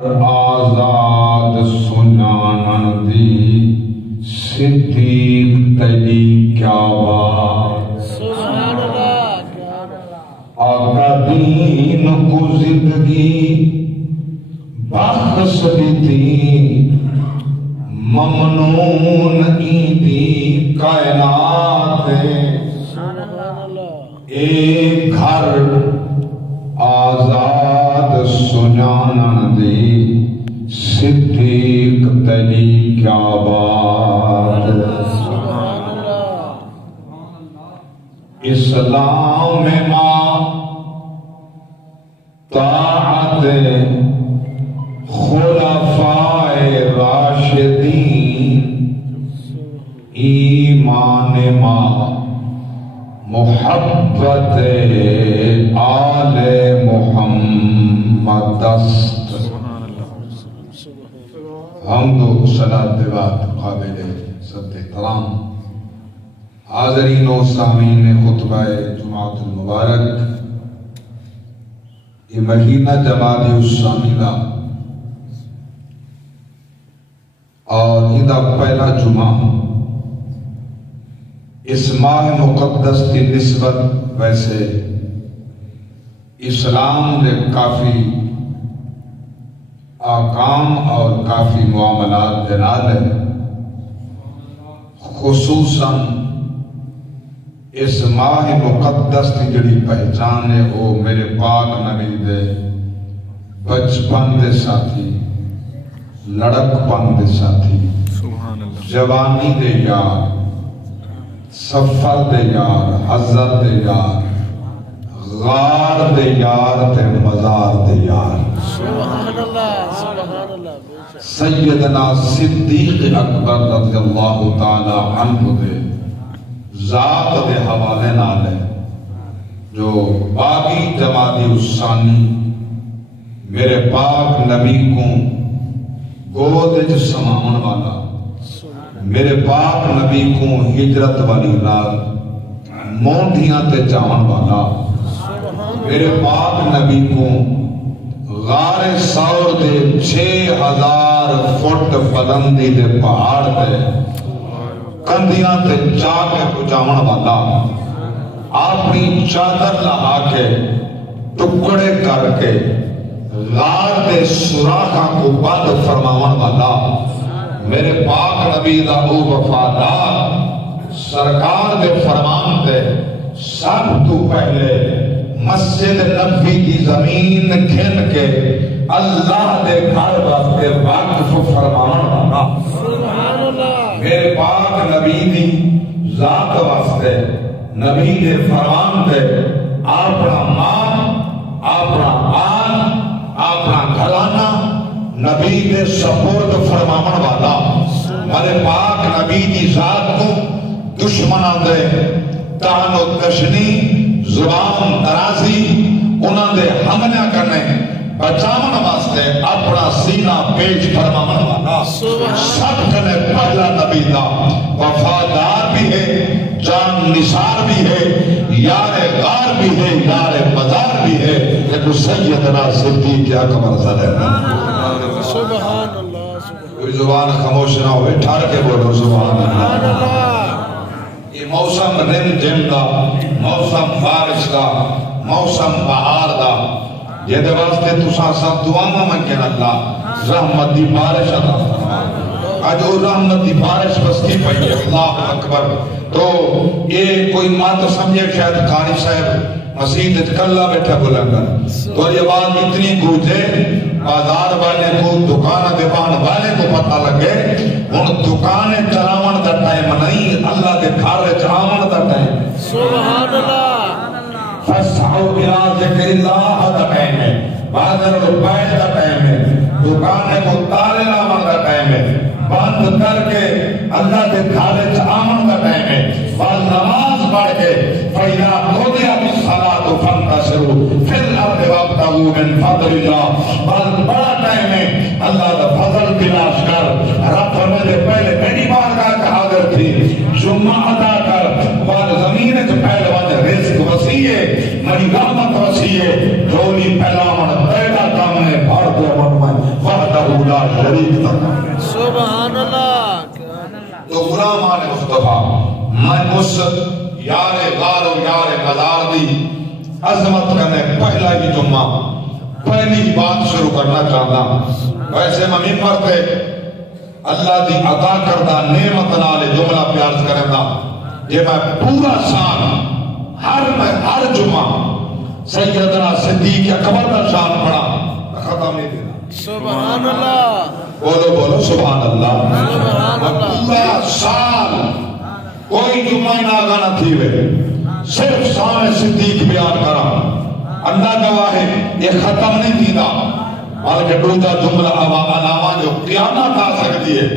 آزاد سنانن دی صدیق تیری کیا بات سبحان اللہ آقا دین کو زندگی بخش دیتی ممنون ایدی کائنات ایک گھر آزاد سنانن دی صدیق تیری کیا بات اسلام ماں طاعت خلفاء راشدین ایمان ماں محبت آل محمد است حمد و صلاة دیوات قابل صد احترام حاضرین و سامعین خطبہ جمعۃ المبارک یہ مہینہ جمادی الثانی دا اور یہ پہلا جمعہ اس ماہ مقدس کی نسبت ویسے اسلام نے کافی آکام اور کافی معاملات دلال ہے خصوصاً اس ماہ مقدس کی جڑی پہچان ہے وہ میرے پاک نبی دے بچپن دے ساتھی لڑک پن دے ساتھی جوانی دے یار سفر دے یار حضرت دے یار غار دے یار تے مزار دے یار سبحان اللہ سیدنا صدیق اکبر رضی اللہ تعالی عنہ دے ذات دے حوالے نالے جو باغی جمادی الثانی میرے پاک نبی کو گود سماون والا میرے پاک نبی کو ہجرت والی رات مونڈیاں تے جان والا میرے پاک نبی کو غار سور دے 6000 فٹ بلندی دے پہاڑ دے کندیاں تے جا کے پجاون والا اپنی چادر لہا کے ٹکڑے کر کے غار دے سوراخاں کو بند فرماون والا میرے پاک نبی دا او وفادار سرکار دے فرمان تے سب تو پہلے مسجد نبی کی زمین کھن کے اللہ دے گھر واسطے واقف فرمان والا میرے پاک نبی دی ذات واسطے نبی دے فرمان تے اپنا ماں اپنا آن اپنا گھرانہ نبی دے سپورٹ فرماون والا میرے پاک نبی دی ذات کو دشمناں دے تان و تشنی زبان درازی انہاں دے حملہ کرنے بچاون واسطے اپنا سینہ پیش فرماون والا سب کنے پہلا نبی دا وفادار بھی ہے جان نثار بھی ہے یار غار بھی ہے یار مزار بھی ہے لیکن سیدنا صدیق اکبر صلی اللہ سبحان اللہ کوئی زبان خاموش نہ ہوئے ٹھار کے بولو سبحان اللہ یہ موسم رم جم دا موسم بارش دا موسم بہار دا یہ دے واسطے تساں سب دعاواں منگن اللہ رحمت دی بارش عطا فرما آج وہ رحمت دی بارش بستی پئی ہے اللہ اکبر تو یہ کوئی مات سمجھے شاید قاری صاحب مسجد کلا بیٹھا بلنگر تو یہ بات اتنی گوجے بازار والے کو دکان دیوان والے کو پتہ لگے ان دکانے چلاون دا ٹائم نہیں اللہ دے گھر چاون دا ٹائم سبحان اللہ فسعو الى ذکر اللہ دا ٹائم ہے بازار روپائے دا ٹائم ہے دکانے کو تالے لاون دا ٹائم ہے بند کر کے اللہ دے گھر چاون دا ٹائم ہے بعد نماز پڑھ کے فَإِذَا قُضِيَتِ الصَّلَاةُ فَانْتَشِرُوا فِي الْأَرْضِ وَابْتَغُوا مِنْ فَضْلِ اللَّهِ بعد بڑا ٹائم ہے اللہ دا فضل تلاش کر رب فرمائے پہلے میری بارگاہ کا حاضر تھی جمعہ ادا کر بعد زمین سے پہلوان رزق وسیع ہے میری رحمت وسیع ہے جولی پہلاوان پیدا کام ہے بھار دے من میں شریک تک سبحان اللہ تو غلامان مصطفیٰ میں اس یار غار و یار مزار دی عظمت کرنے پہلا ہی جمعہ پہلی ہی بات شروع کرنا چاہتا ویسے میں ممبر پہ اللہ دی عطا کردہ نعمت نالے جملہ پیارز کریں دا یہ میں پورا سال ہر جمعہ سیدنا صدیق اکبر کا شان پڑھا ختم نہیں دینا سبحان اللہ بولو سبحان اللہ سبحان اللہ پورا سال کوئی جمعہ نہ آگا نہ تھی وے صرف شان صدیق بیان کرا اللہ گواہ ہے یہ ختم نہیں دینا بلکہ دوجا جملہ علاوہ جو قیامت آ سکتی ہے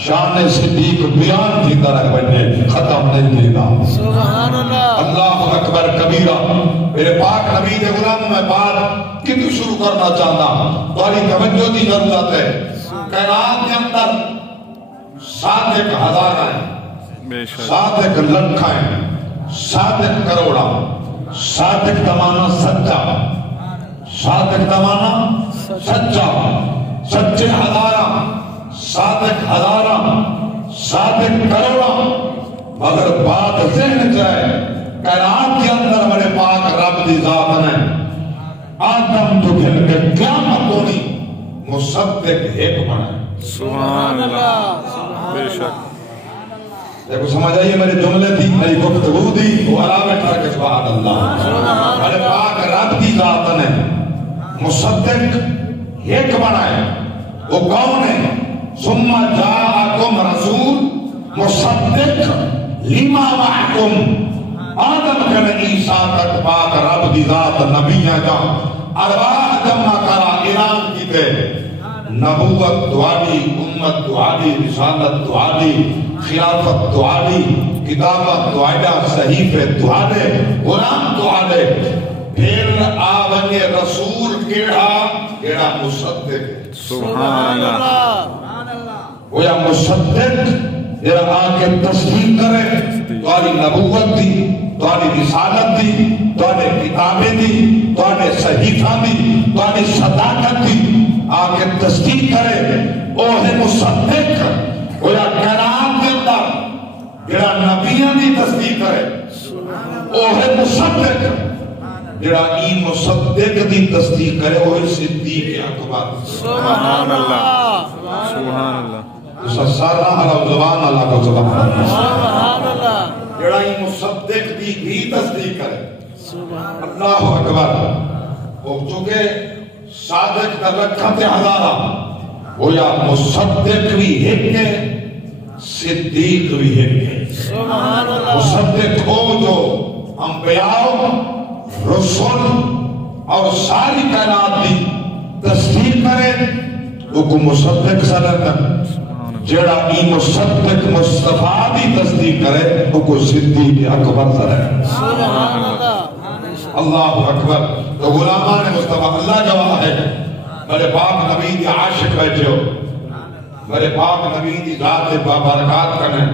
شان صدیق بیان کی طرح بننے ختم نہیں دینا سبحان اللہ اللہ اکبر کبیرہ میرے پاک نبی کے غلام میں بات کتنی شروع کرنا چاہتا تمہاری توجہ کی ضرورت ہے کائنات کے اندر 7,000 ہیں 7 لکھ ہیں 7 کروڑا 7 تمانا سچا 7 تمانا سچا سچے ہزارہ 7,000 7 کروڑا مگر بات ذہن جائے کائنات کے اندر میرے پاک رب دی ذات نے آدم تو گھن کے قیامت ہونی مصدق ایک بنا سبحان اللہ بے شک دیکھو سمجھ آئیے میرے جملے تھی میری گفتگو دی وہ علامہ ٹھہر سبحان اللہ میرے پاک رب دی ذات نے مصدق ایک بنائے وہ کون ہے ثم جاءکم رسول مصدق لما معکم آدم کن عیسیٰ تک پاک رب دی ذات نبیاں جا ارواح جمع کرا اعلان کیتے نبوت دعالی امت دعالی رسالت دعالی خلافت دعالی کتابت دعالی صحیفہ دعالی غلام دعالی پھر آونگے رسول کیڑا مصدق سبحان اللہ وہ یا مصدق جرا آکے تصدیق کرے تمہاری نبوت دی تمہاری رسالت دی تمہاری کتابیں دی تمہاری صحیفہ دی تمہاری صداقت دی آکے تصدیق کرے اوہ مصدق وہ یا کائنات کے اندر جرا نبیوں دی تصدیق کرے اوہ مصدق جڑا ای مصدق دی تصدیق کرے وہ صدیق اکبر سبحان اللہ سبحان اللہ سارا علیہ زبان اللہ کو سبحان اللہ سبحان اللہ جڑا ای مصدق دی بھی تصدیق کرے سبحان اللہ اکبر وہ چونکہ صادق کا لکھتے ہزارہ وہ یا مصدق بھی ایک ہے صدیق بھی ایک ہے سبحان اللہ مصدق ہو جو انبیاء رسول اور ساری کائنات دی تصدیق کرے وہ کو مصدق صدق جڑا ای مصدق مصطفیٰ دی تصدیق کرے وہ کو صدیق اکبر صدق سبحان اللہ اللہ اکبر تو غلامان مصطفیٰ اللہ گواہ ہے میرے پاک نبی دی عاشق بیٹھے ہو میرے پاک نبی دی ذات بابرکات کرنے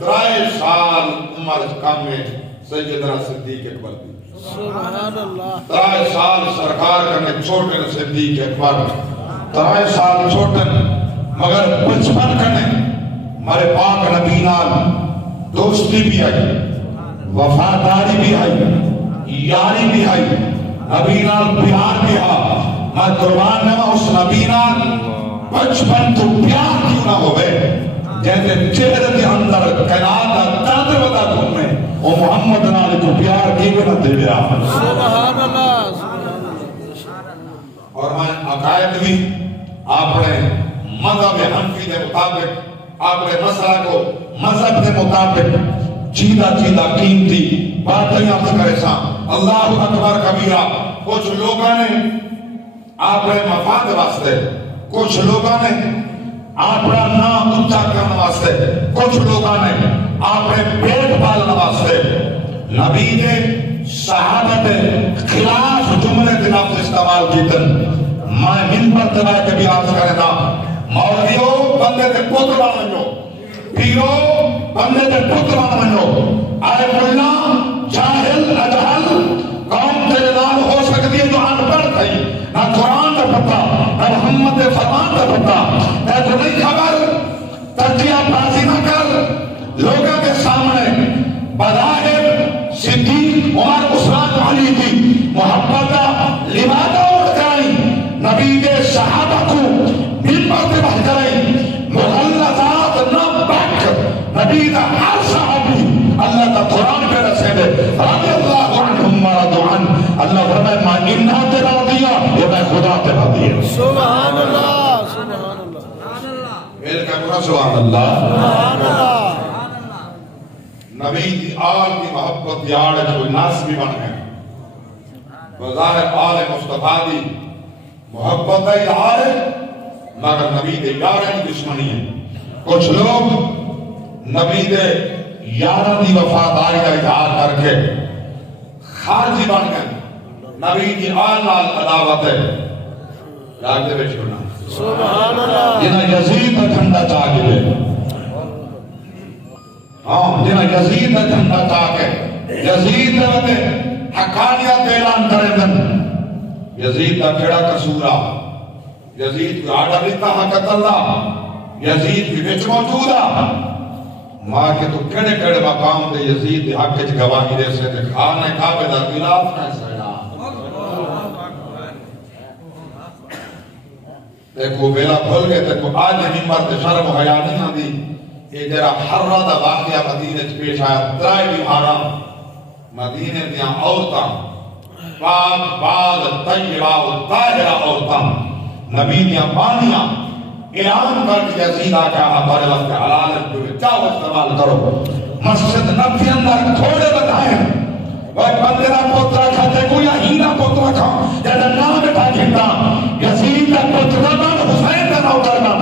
3 سال عمر کم میں سیدنا صدیق اکبر دی سبحان اللہ 3 سال سرکار کرنے چھوٹے صدیق اکبر 3 سال چھوٹے مگر 55 کرنے ہمارے پاک نبی نال دوستی بھی آئی وفاداری بھی آئی یاری بھی آئی نبی نال پیار بھی آئی میں قربان نما اس نبی نال 55 تو پیار کیوں نہ ہوئے جیسے چہرے کے اندر کائنات تاندر بتا گھومے وہ محمد نال کو پیار کیوں نہ دے گیا سبحان اللہ اور میں عقائد بھی اپنے مذہب حنفی کے مطابق اپنے مسئلہ کو مذہب کے مطابق چیدہ قیمتی باتیں عرض کرے سا اللہ اکبر کبیرہ کچھ لوگوں نے اپنے مفاد واسطے کچھ لوگوں نے اپنا نام اونچا کرنے واسطے کچھ لوگوں نے اپنے پیٹ پالنے واسطے نبی نے صحابہ کے خلاف جملے کے لفظ استعمال کیتے میں منبر تے بیٹھ کے بھی عرض کرے تھا مولویو بندے تے پتر بنو پیرو بندے تے پتر بنو اے مولا جاہل اجہل قوم تے نال ہو سکتی ہے جو ان پڑھ تھی نہ قرآن کا پتہ نہ محمد فرمان کا پتا تو نہیں خبر تجزیہ بازی نہ کر لوگوں کے سامنے بظاہر صدیق عمر عثمان علی کی محبت لبادہ اٹھ کریں نبی کے صحابہ کو ممبر پہ بڑھ کریں مغلظات نبک نبی کا ہر صحابی اللہ کا قرآن پہ رسے دے رضی اللہ عنہم ورضوا عنہ اللہ فرمائے ما انہا تیرا دیا یہ میں خدا تیرا دیا سبحان اللہ سبحان اللہ میرے کہا سبحان اللہ سبحان اللہ نبی کی آل کی محبت یاڑ جو ناس بھی بن گئے بظاہر آل مصطفیٰ دی محبت ہے یار مگر نبی دے یارہ کی دشمنی ہے کچھ لوگ نبی دے یارہ دی وفاداری کا اظہار کر کے خارجی بن گئے نبی دی آل نال عداوت ہے یاد دے بیچ ہونا سبحان اللہ جنہ یزید کا جھنڈا چاہ گئے ہاں جنہ یزید کا جھنڈا چاہ کے یزید نے حقانیت اعلان کرے دن یزید کا کیڑا قصورا یزید کو آڈر لیتا ہاں قتل یزید کی وچ موجودا ماں کے تو کڑے کڑے مقام دے یزید دے حق چ گواہی دے سے تے کھانے کعبے دا خلاف نہ سڑا دیکھو بیلا کھل گئے تے کو آج ممبر تے شرم و حیا نہیں آندی یہ جرا حرہ دا واقعہ مدینہ چ پیش آیا ترائے بیماراں مدینہ دیاں عورتاں پاک باغ طیبہ و طاہرہ عورتاں نبی دیاں بانیاں اعلان کر کے یزید آقا ہمارے وقت حلال جو چاہو استعمال کرو مسجد نبی اندر تھوڑے بتائیں وہ بندرہ پوترہ کھاتے کو یا ہیرہ پوترہ کھا یا نام بیٹھا گھنٹا یزید کا پوترہ نام حسین کا نام کرنا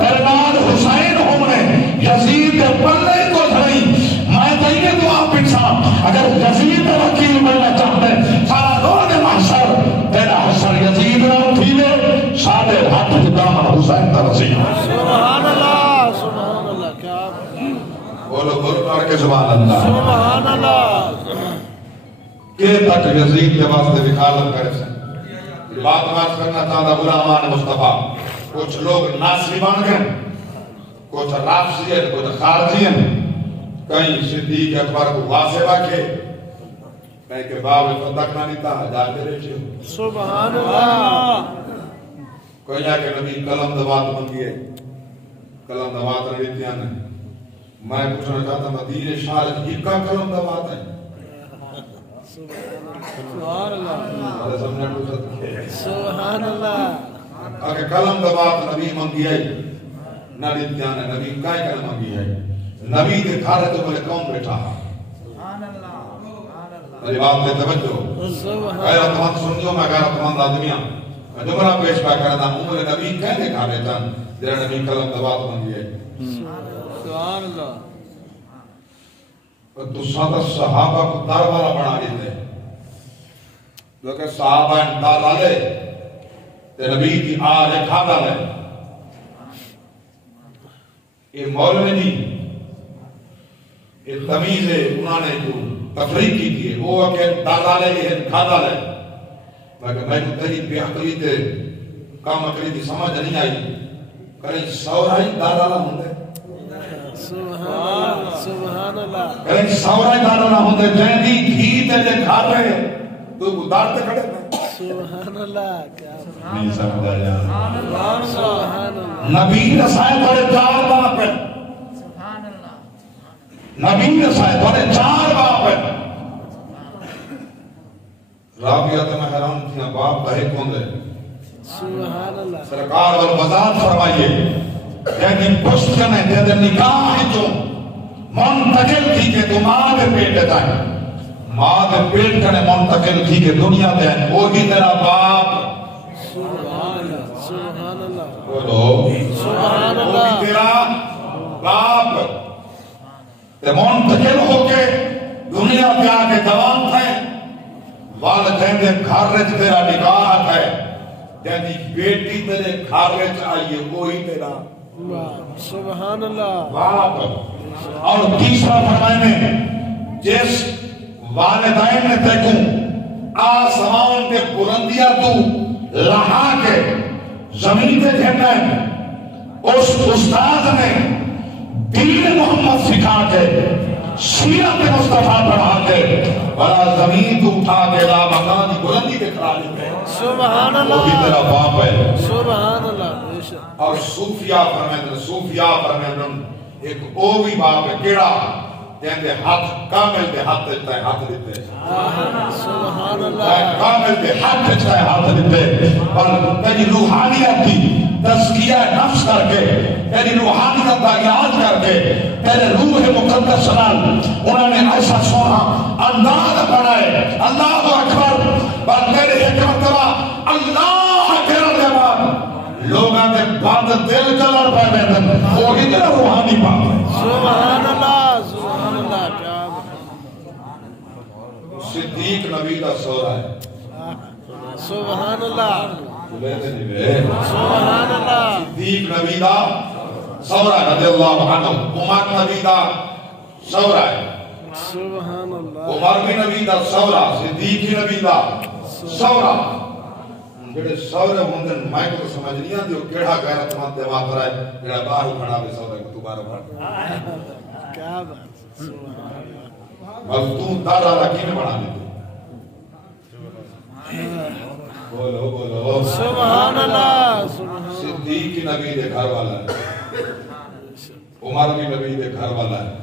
درنال حسین ہومنے یزید کے پلے کو دھڑی میں تینے دعا پچھا اگر یزید کا وکیل بننا چاہتے سارا روز محشر تیرا حشر یزید نہ اٹھیلے سادے ہاتھ دامن حسین کا رسی سبحان اللہ سبحان اللہ کیا بولو بولو کر کے سبحان اللہ سبحان اللہ کہ تک یزید کے واسطے وکالت کرے سے یہ بات بات کرنا چاہتا غلامان مصطفیٰ کچھ لوگ ناصری بن گئے کچھ رافضی ہیں کچھ خارجی ہیں کہیں صدیق اکبر کو واضح باکے کہیں کہ باب فتح نہ نیتا جاتے رہے چھو سبحان اللہ کہیں کہ نبی کلم دوات منگیے کلم دوات رہتیاں نے میں پوچھنا چاہتا مدینہ شارج ہی کا کلم دوات ہے سبحان اللہ سبحان اللہ اگر کلم دوات نبی منگی ہے نہ رہتیاں نے نبی کائی کلم منگی ہے نبی کے کھارے تو بلے کون بیٹھا میری بات پہ توجہ غیرت مند سنیوں میں غیرت مند آدمیاں میں جملہ پیش پہ کرتا ہوں عمر نبی کہنے کھارے تن جرہ نبی کلم دوات منگی ہے سبحان اللہ تو سادہ صحابہ کو دار والا بنا دیتے لیکن صحابہ انتار آلے تے نبی کی آج کھا ڈالے یہ مولوی نہیں یہ تمیز ہے انہوں نے جو تفریق کی تھی وہ کہ دالالے یہ کھا ڈالے لیکن میں کو تیری بے عقلی تے کام عقلی دی سمجھ نہیں آئی کریں سورائی دالالا ہوندے سبحان اللہ کریں سورائی دالالا ہوندے جہاں دی دھی تے جے کھا رہے تو دار تے کھڑے سبحان اللہ نہیں سمجھا جا سبحان اللہ نبی رسائے بڑے چار باپ ہے نبی رسائے بڑے چار باپ ہے رابعہ میں حیران تھی باپ کہے کون دے سبحان اللہ سرکار والوزاد فرمائیے یعنی پشت کنے دے دے نکاح جو منتقل تھی کہ تو ماں دے پیٹ دیتا ہے ماں دے پیٹ کنے منتقل تھی کہ دنیا دے ہیں وہی تیرا باپ سبحان اللہ سبحان اللہ بولو سبحان وہی اللہ تیرا باپ تے منتقل ہو کے دنیا پہ آکے دوام تھے والدین دے گھر رچ تیرا نکاح ہے یعنی بیٹی تیرے گھر رچ آئیے وہی تیرا سبحان اللہ باپ اور تیسرا فرمائنے جس والدین نے دیکھوں آسمان کے بلندیاں تو لہا کے زمین تے جھنڈا ہے اس استاد نے دین محمد سکھا کے سیرت مصطفیٰ پڑھا کے بڑا زمین تو اٹھا کے لا مکان کی بلندی پہ کھڑا لیتے ہیں. سبحان اللہ. وہی تیرا باپ ہے. سبحان اللہ. اور صوفیاء فرمیندن ایک او بھی باپ ہے کیڑا کہندے ہاتھ کامل دے ہاتھ دیتا ہے ہاتھ دیتے سبحان اللہ. کامل دے ہاتھ دیتا ہے ہاتھ دیتے اور تیری روحانیت کی تزکیہ نفس کر کے تیری روحانیت کا علاج کر کے تیرے روح مقدس نال انہوں نے ایسا سونا انداز بنائے. اللہ اکبر. پر تیرے حکمت اللہ کرن دے بعد لوگاں دے بند دل چلن پہ بیٹھن وہ اتنا روحانی بات ہے. سبحان اللہ. سبحان اللہ. کیا صدیق نبی کا سورہ ہے. سبحان اللہ. سبحان اللہ. صدیق نبی کا سورہ رضی اللہ عنہ. عمر نبی کا سورہ ہے. سبحان اللہ. عمر بھی نبی کا سورہ صدیق ہی نبی کا سورہ. جڑے سورے ہوندے میں کو سمجھ نہیں آندی او کیڑا غیرت مند دماغ ہے جڑا باہر کھڑا وے سورے کو دوبارہ پڑھ. کیا بات. سبحان اللہ. بس تو دارا رکھنے بنا دے. بولو بولو. سبحان اللہ. صدیق نبی دے گھر والا ہے. عمر بھی نبی دے گھر والا ہے.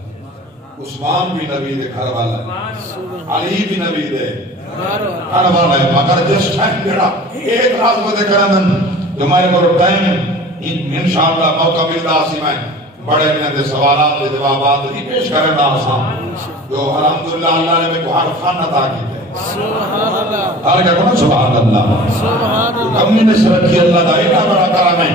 عثمان بھی نبی دے گھر والا ہے. علی بھی نبی دے گھر والا ہے. مگر جس ٹائم جڑا ایک راز بدے کرن جو ہمارے کو ٹائم انشاءاللہ موقع ملتا اسی میں بڑے نے سوالات دے جوابات دی پیش کرنا آسان جو الحمدللہ اللہ نے میں کو ہر فن عطا کی ہے. سبحان اللہ. ہر کیا کہنا سبحان اللہ. سبحان اللہ. کمی نے سرکی اللہ دا اتنا بڑا کرم ہے.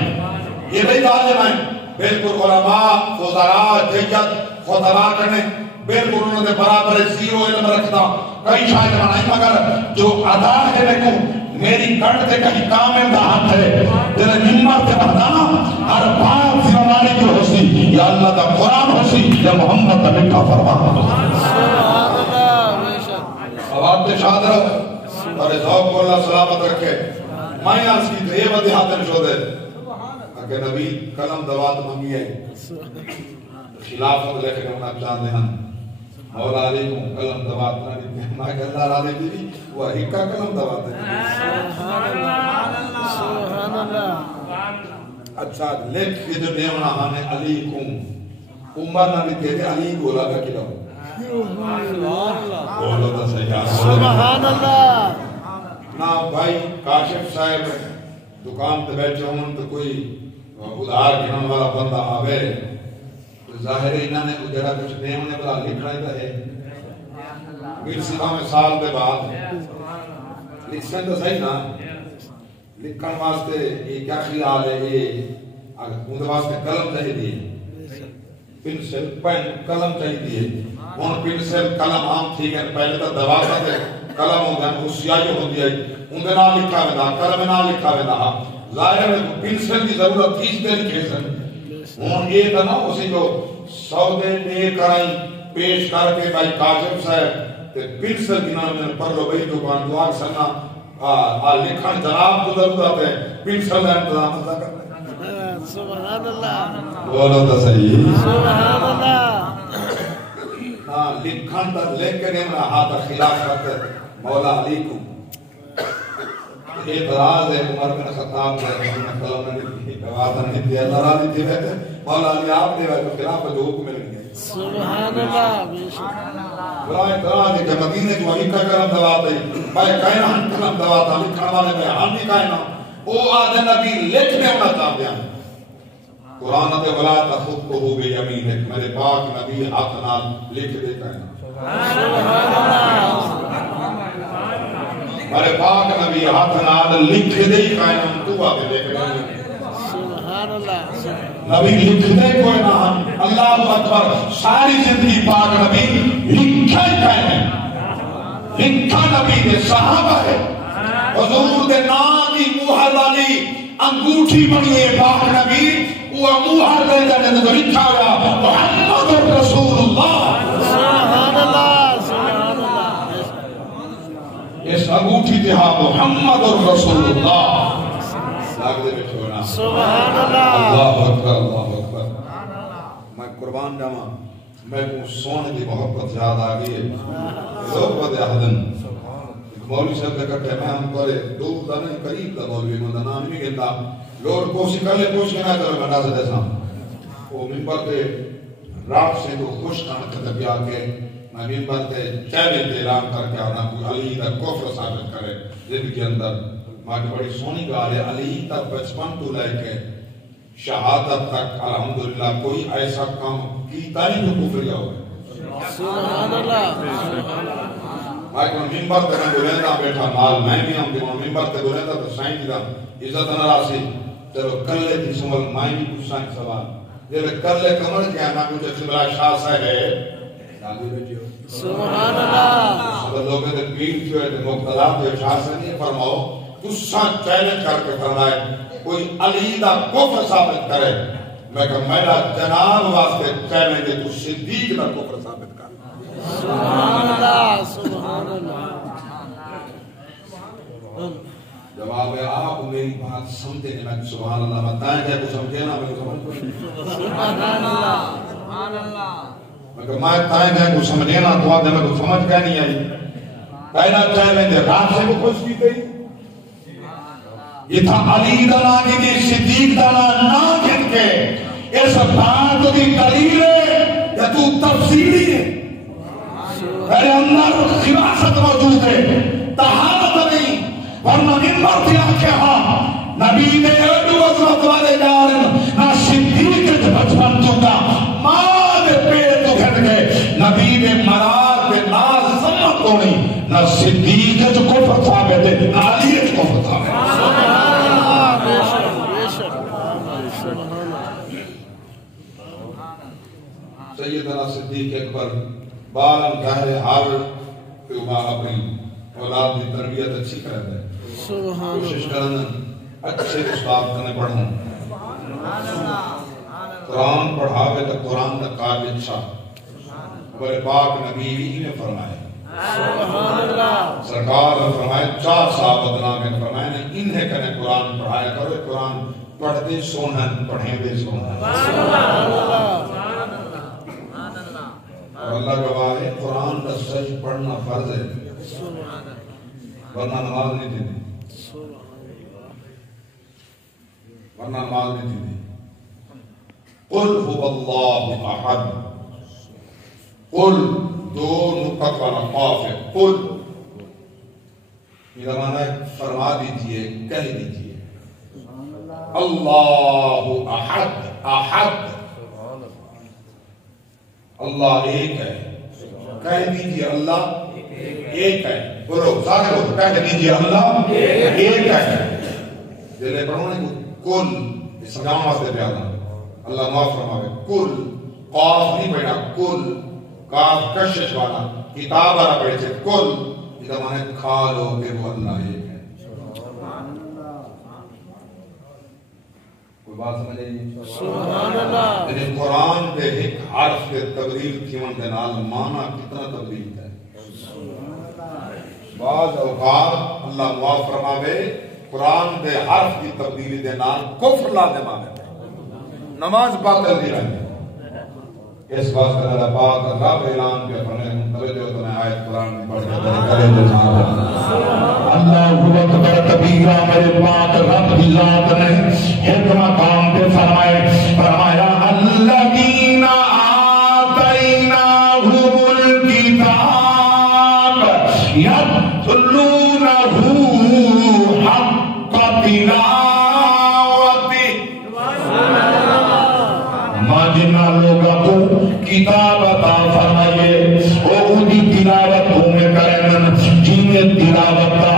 یہ نہیں لازم ہے بالکل علماء فضراء جیت خطبہ کرنے بالکل انہوں نے برابر زیرو علم رکھتا کئی شاید بنائیں مگر جو ادا ہے دیکھو میری گھٹ دے کہیں کامل دا ہاتھ ہے تیرے ممبر تے بردانا ہر بات زمانے کی ہو سی یا اللہ دا قرآن ہو سی یا محمد دا مٹھا فرمان. سبحان اللہ. بے شک. آواز تے شاد رہو اور ذوق کو اللہ سلامت رکھے. میں عرض کی دے ودی ہاتھ نشو دے کہ نبی قلم دوات منگی ہے خلافت لے کے ہونا چاہتے ہیں مولا علی کو قلم دوات نہ دیتے ہیں میں کہ اللہ را دیتی بھی وہ ہکا قلم دوات دیتے ہیں. سبحان اللہ. اچھا لکھ کے جو دیونا ہانے علی کو عمر نہ دیتے تھے علی کو لگا کلو بولو تا صحیح. سبحان اللہ. نا بھائی کاشف صاحب دکان تے بیٹھے ہوں تو کوئی ادھار گھنن والا بندہ آوے تو ظاہر ہے انہوں نے جڑا کچھ نیم نے بلا لکھنا ہی تا ہے پھر صبح میں سال دے بعد لکھن تو صحیح نا لکھن واسطے یہ کیا خیال ہے یہ ان واسطے قلم چاہیے دیے پنسل پین قلم چاہیے دیے ان پنسل قلم عام تھی گئے پہلے تو دواتا تھے قلم ہوتا ہے اس سیاہی ہوتی ہے ان کے نام لکھا ہوتا قلم نام لکھا ہوتا ظاہر ہے پنسل کی ضرورت تھی اس کے لکھے سن ان یہ تھا نا اسی جو سودے دے کرائیں پیش کر کے بھائی کاشف صاحب تے پنسل کی نام نے پر لو بھائی دکان دعا سننا لکھن جناب کو ضرورت ہے پنسل کا انتظام ادا کرنا. سبحان اللہ. بولو تو صحیح. سبحان اللہ. ہاں لکھن تک لکھ کے دینا ہاتھ خلاف کرتے مولا علی کو اعتراض ہے عمر بن خطاب نے قلم نے دی گواہ نے دی اللہ را دی ہے مولا علی آپ نے تو خلاف جو حکم مل گیا. سبحان اللہ. بے شک. بڑا اعتراض ہے کہ مدینے جو ہی کا قلم دواتا ہے بھائی کائنہ قلم دواتا لکھن والے میں ہم نہیں کائنہ وہ آدھے نبی لکھنے ہونا چاہتے ہیں. قرآن تے ولا تخطه بیمینک میرے پاک نبی ہاتھ نال لکھ دے کائنہ. سبحان اللہ. میرے پاک نبی ہاتھ نال لکھ دے کائنہ تو آگے لکھ دے. سبحان اللہ. نبی لکھ دے کوئی نہ ہم اللہ اکبر ساری زندگی پاک نبی لکھا ہی کائنہ لکھا نبی دے صحابہ ہے حضور دے نام دی موہر والی انگوٹھی بنی ہے پاک نبی وہ موہر دے جانے تو لکھا ہوا محمد رسول اللہ. سبحان اللہ. سبحان اللہ. اس انگوٹھی تے ہاں محمد رسول اللہ لاگ دے بیٹھو سبحان اللہ اللہ اکبر اللہ اکبر میں قربان جاواں میں کو سونے دی محبت یاد آ گئی ہے صحبت احدن مولوی صاحب دے کٹھے میں ہم کرے دور دا نہیں قریب دا مولوی من دا نام نہیں گھندا لوگ کوشش کر لے کوشش نہ کرے میں نازل ایسا وہ منبر تے رات سے تو خوش کھانا کتب یا کے میں منبر تے چیلنج اعلان کر کے آنا کوئی علی دا کفر ثابت کرے زندگی کے اندر ماں کی بڑی سونی گال ہے علی تا بچپن تو لے کے شہادت تک الحمدللہ کوئی ایسا کام کیتا نہیں جو کفر یا ہوئے سبحان اللہ آج میں منبر تے میں گلیندا بیٹھا مال میں بھی ہم کہ منبر تے گلیندا تو سائیں دی عزت نہ راسی چلو کلے دی سمل مائی بھی کچھ سائیں سوال جب کلے کمر کیا نہ کچھ سبلا شاہ صاحب ہے دادی بیٹیو سبحان اللہ سب لوگوں نے پیر کیوں ہے مقتدا تو شاہ سے نہیں فرماؤ غصہ چیلنج کر کے فرمائے کوئی علی دا کفر ثابت کرے میں کہ میرا جناب واسطے چیلنج ہے تو صدیق دا کفر ثابت کر سبحان اللہ سبحان اللہ جواب ہے آپ میری بات سمجھے نہیں میں سبحان اللہ بتائیں کہ کو سمجھے نا میں سمجھ سبحان اللہ سبحان اللہ میں کہ میں تائیں کہ کو سمجھے نا تو آدھے میں کو سمجھ کیا نہیں آئی پہلا چیلنج رات سے کو خوش کی گئی یہ تھا علی دلا کی صدیق دلا نہ گن کے اس بات کی دلیل ہے یا تو تفصیلی ہے میرے اندر خلاصت موجود ہے طہارت نہیں ورنہ منبر تھی آنکھیں ہاں نبی نے ایڈو عظمت والے جارن نہ صدیق بچپن چکا ماں دے پیٹ تو گھر گئے نبی نے مرار پہ ناز سمت تو نہیں نہ صدیق جو کفر ثابت ہے نہ علی جو کفر ثابت ہے سبحان اللہ بے شک بے شک سبحان اللہ سیدنا صدیق اکبر بالم ظاہر حال کہ وہ اپنی اولاد کی تربیت اچھی کرتا ہے سبحان کوشش کرنا اچھے استاد کرنے پڑھنا قرآن پڑھاوے تو قرآن کا قابل اچھا ہمارے پاک نبی ہی نے فرمایا سبحان اللہ سرکار نے فرمایا 4 صحابہ نام نے فرمایا نے انہیں کنے قرآن پڑھایا کرو قرآن پڑھتے سونن پڑھیں دے سونن سبحان اللہ اور اللہ گواہ ہے قرآن کا سچ پڑھنا فرض ہے ورنہ نماز نہیں دیتی ورنہ نماز نہیں دیتی قل هو اللہ احد قل 2 نقط والا قاف ہے قل یہ معنی فرما دیجئے کہہ دیجئے اللہ احد احد اللہ ایک ہے کہہ دیجئے اللہ ایک ہے بولو سارے بولو کہہ دیجئے اللہ ایک ہے دلے پڑھو نہیں کل اس نام واسطے پیادا اللہ معاف فرماوے کل قاف نہیں بیٹا کل کاف کشش والا کتاب والا بیٹھے سے کل یہ معنی کھا لو کہ وہ اللہ ایک ہے کوئی بات سمجھے گی سبحان اللہ لیکن قرآن دے ایک حرف کے تبدیل تھیون دے نال معنی کتنا تبدیل ہے بعض اوقات اللہ معاف فرماوے قرآن دے حرف کی تبدیلی دے نال کفر لازم آگے نماز باطل دی رہے اس واسطے اللہ پاک رب اعلان پہ فرمائے توجہ تو میں آیت قرآن میں پڑھ کے کرے تو اللہ اکبر کبیرہ میرے پاک رب کی ذات نے ایک مقام پہ فرمایا الذین آتیناہم الکتاب یتلونہ حق تلاوتہ ماجنا لوگا کو کتاب عطا فرمائیے اور انہی تلاوت میں کریں جنہیں تلاوت کا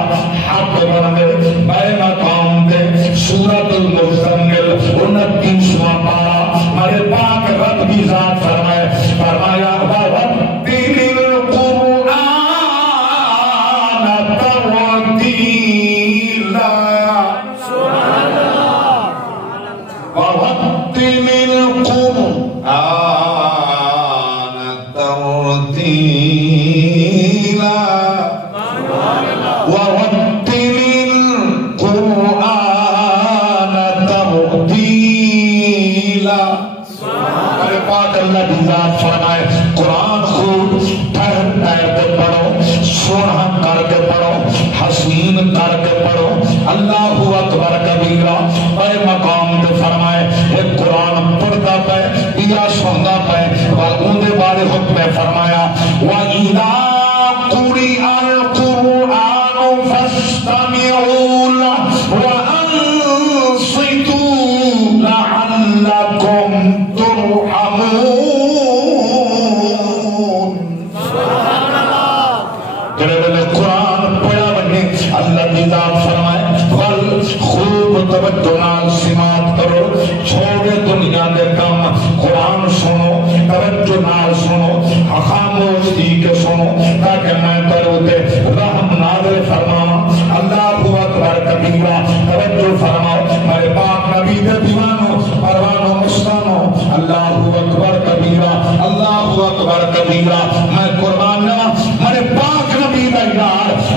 حق بنے بے مقام دے سورۃ المزمل 29واں پارہ ہمارے پاک رب کی ذات فرمایا وَرَتِّلِ الْقُرْآنَ تَرْتِيلًا سبحان اللہ وَرَتِّلِ الْقُرْآنَ تَرْتِيلًا وَرَتِّلِ الْقُرْآنَ تَرْتِيلًا اللہ کی ذات فرمائے قرآن خوب ٹھہر ٹھہر کے پڑھو، سونا کر کے پڑھو، حسین کر کے پڑھو۔ اللہ اکبر کبیرہ اے مقام تے فرمائے ایک قرآن پڑھتا پہ یا سنتا پہ اور ان دے بارے حکم فرمایا وَإِذَا قُرِئَ الْقُرْآنُ فَاسْتَمِعُوا لَهُ وَأَنصِتُوا لَعَلَّكُمْ تُرْحَمُونَ۔ جڑے ویلے قرآن پڑھا بنے اللہ کی ذات فرمائے خوب توجہ نال سماعت کرو، چھوڑے دنیا دے کام، قرآن سنو، توجہ نال سنو، خاموش تھی کے سنو تاکہ میں کرو تے رحم نازل فرماواں۔ اللہ اکبر کبیرہ توجہ فرماؤ میرے پاک نبی دے دیوانو پروانو مستانو، اللہ اکبر کبیرہ، اللہ اکبر کبیرہ۔ میں قربان میرے پاک نبی دا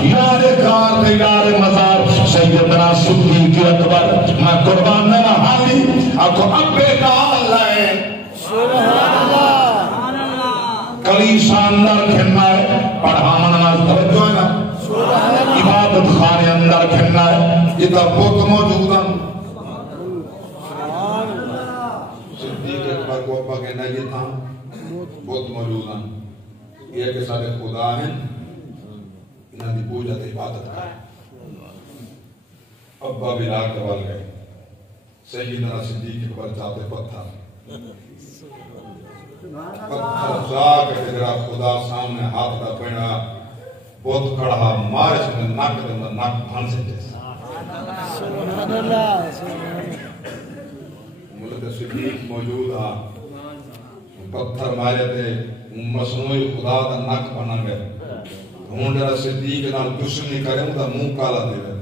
یار کار تے یار مزار سیدنا صدیق اکبر، میں قربان حالی آکو ابے نال لائے کلیسا اندر کھننا ہے، پڑھا مناز توجہ ہے نا، عبادت خانے اندر کھننا ہے، یہ تا بہت موجود ہیں۔ صدیق اکبر کو ابا کہنا یہ تھا بہت موجود ہیں، یہ کہ سارے خدا ہیں انہاں دی پوجا تے عبادت کریں۔ ابا بلا کے وال گئے، سیدنا صدیق اکبر جاتے پتھر جا کے تیرا خدا سامنے ہاتھ دا پینا بہت کڑھا مارش میں ناک دے اندر ناک بھان سے جیسا ملک صدیق موجود ہا پتھر مارے تھے مصنوعی خدا دا ناک بنا گئے ہون جرا صدیق نال دشمنی کریں دا منہ کالا دے رہے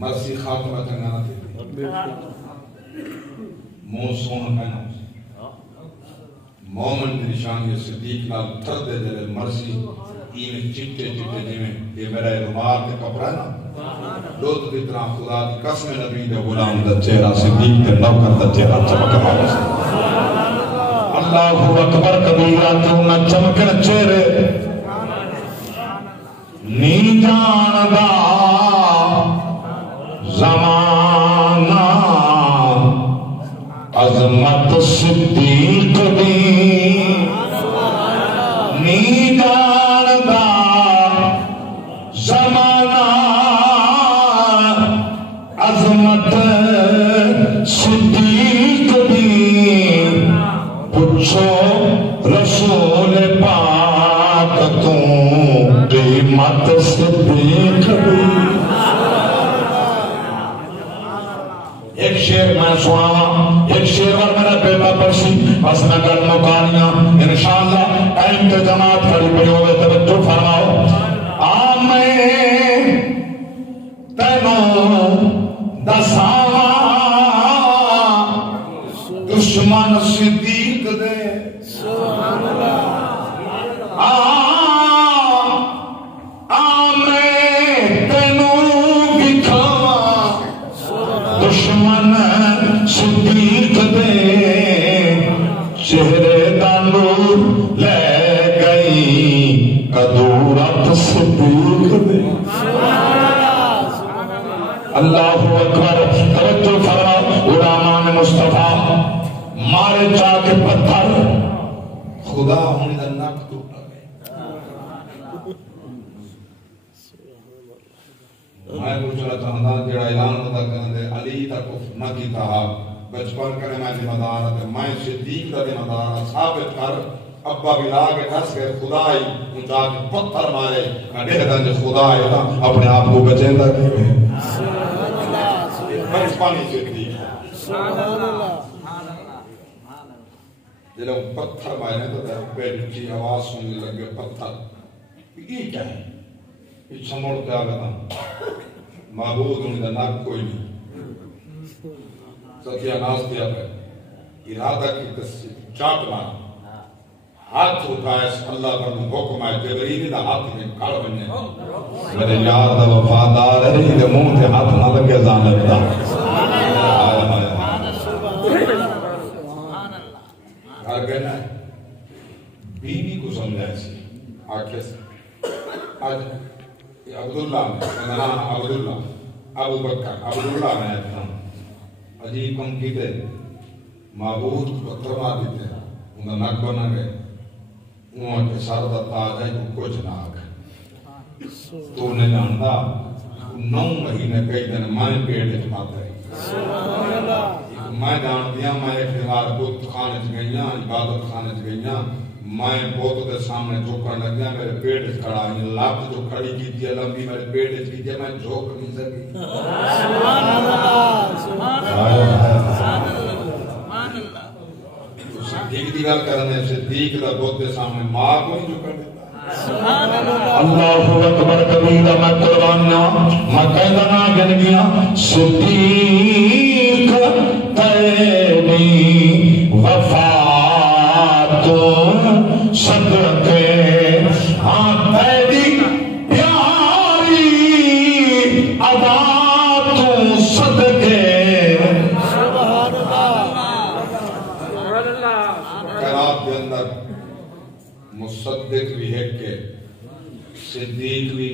مرسی خاتمہ چنگانا تھی منہ سونا پہنا مومن دی نشان یہ صدیق نال تردے دے مرسی ایمیں چٹے چٹے جیمیں یہ میرا رومال کے کپڑا ہے نا لوت دی طرح خدا دی قسم نبی دے غلام دا چہرہ صدیق دے نوکر دا چہرہ چمک رہا ہے۔ اللہ اکبر کبیرہ کیوں نہ چمکن چہرے نی جاندہ زمانہ عظمت صدیق دی نی جاندہ زمانہ عظمت صدیق دی پوچھو رسول پاک توں قیمت صدیق دی۔ ایک شیر میں سناواں، ایک شیر اور میرا بیٹا پرسی بس میں گل مکانیاں انشاءاللہ ٹائم کے جماعت کھڑی پڑی ہوئے توجہ فرماؤ۔ آمیں تینوں دساواں دشمن صدیق دے صدیق دے چہرے دا نور لے گئی قدورت صدیق دے۔ اللہ اکبر توجہ فرماؤ غلامان مصطفیٰ مارے جا کے پتھر خدا ہونے دا نک ٹوٹا گئے۔ میں پوچھنا چاہتا جڑا اعلان ہوتا کہ علی تک نہ کیتا بچپن کرے میں ذمہ دار ہے میں صدیق کا ذمہ دار ثابت کر ابا بلا کے دس کے خدا ہی ان جا کے پتھر مارے کڈے دن جو خدا ہے اپنے آپ کو بچیندا کیویں بچپن ہی صدیق سبحان اللہ جب پتھر مارے تو پیٹ کی آواز سننے لگے پتھر یہ کیا ہے پیچھے مڑ کے آ گیا معبود ان کا ناک کوئی نہیں ستیہ ناز دیا پہ ارادہ کی تصدیق چاٹ مارا ہاتھ اٹھائے اللہ پر حکم ہے جبریل دا ہاتھ میں کڑ بنے میرے یار دا وفادار ہے یہ منہ تے ہاتھ نہ لگے ظالم دا عبداللہ میں عبداللہ ابو بکر عبداللہ میں اتنا عجیب کم کیتے معبود پتھر مار دیتے انہوں نک بنا گئے انہوں کے سر دا تاج ہے تو کچھ نہ آگئے تو نے جانتا 9 مہینے کئی دن میں پیٹ اچماتا ہے میں جان دیا میں اختیار بت خانے چ گئیاں عبادت خانے چ گئیاں میں بت دے سامنے جھوکن لگیا میرے پیٹ چ کھڑا لت جو کھڑی کیتی ہے لمبی میرے پیٹ چ کیتی ہے میں جھوک نہیں سکی سبحان اللہ سبحان اللہ صدیق دی گل کرنے صدیق دا بت دے سامنے ماں کو نہیں جھکن دیتا اللہ اکبر کبیرہ میں قربانیاں میں کہنا گن گیا صدیق تیری وفات صدقے ہاں تیری پیاری ادا تو صدقے قرآن کے اندر مصدق بھی ہے کہ صدیق بھی